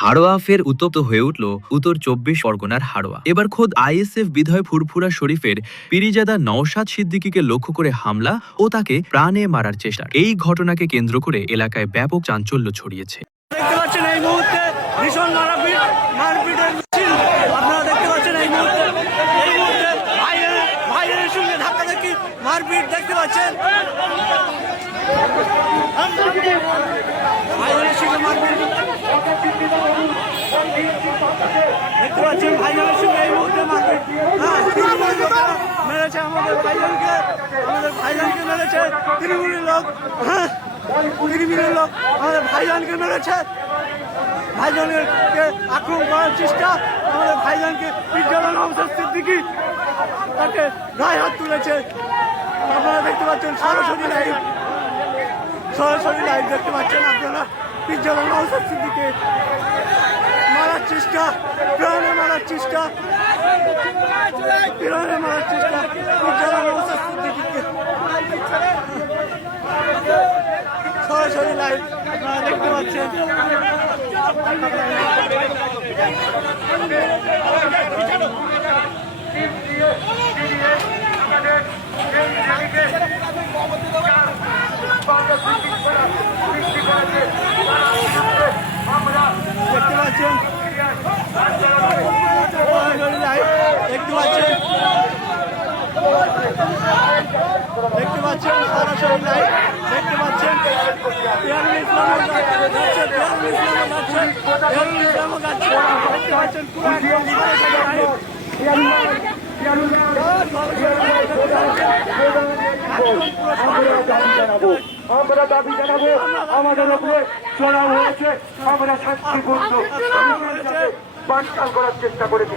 হাড়োয়া ফের উত্তপ্ত হয়ে উঠল উত্তর ২৪ পরগনার হাড়োয়া। এবার খোদ আইএসএফ বিধায়ক ফুরফুরা শরীফের পীরিজাদা নওশাদ সিদ্দিকীকে লক্ষ্য করে হামলা ও তাকে প্রাণে মারার চেষ্টা। এই ঘটনাকে কেন্দ্র করে এলাকায় ব্যাপক চাঞ্চল্য ছড়িয়েছে। দেখতে পাচ্ছেন এই মুহূর্তে ভীষণ মারপিটের মিছিল আপনারা দেখতে পাচ্ছেন। এই মুহূর্তে ভাইয়ের সঙ্গে ধাক্কা দেখি মারপিট দেখতে পাচ্ছেন। ভাইয়ের সঙ্গে মারপিট দেখতে পাচ্ছেন। ভাইয়ের সঙ্গে এই মুহূর্তে মারপিট মেরেছে আমাদের ভাইজানকে মেরেছে তৃণমূলের লোক। আমাদের ভাইজানকে মেরেছে, ভাইজানকে আক্রমণ করার চেষ্টা। আমাদের ভাইজানকে পীরিজাদা নওশাদ সিদ্দিকী তাকে গায়ে হাত তুলেছে। আপনারা দেখতে পাচ্ছেন সরাসরি লাইভ দেখতে পাচ্ছেন আপনারা। পীরিজাদা নওশাদ সিদ্দিকীকে মারার চেষ্টা, প্রাণে মারার চেষ্টা পীরিজাদা নওশাদ সিদ্দিকীকে সরাসরি লাইভ আপনারা দেখতে পাচ্ছেন। দেখতে পাচ্ছেন সরাসরি লাইভ দেখতে পাচ্ছেন। ইসলামও যাচ্ছে দেখতে পাচ্ছেন। আমরা দাবি জানাবো, আমাদের উপরে চড়াও হয়েছে, আমরা শান্তিপূর্ণ বানচাল করার চেষ্টা করেছি।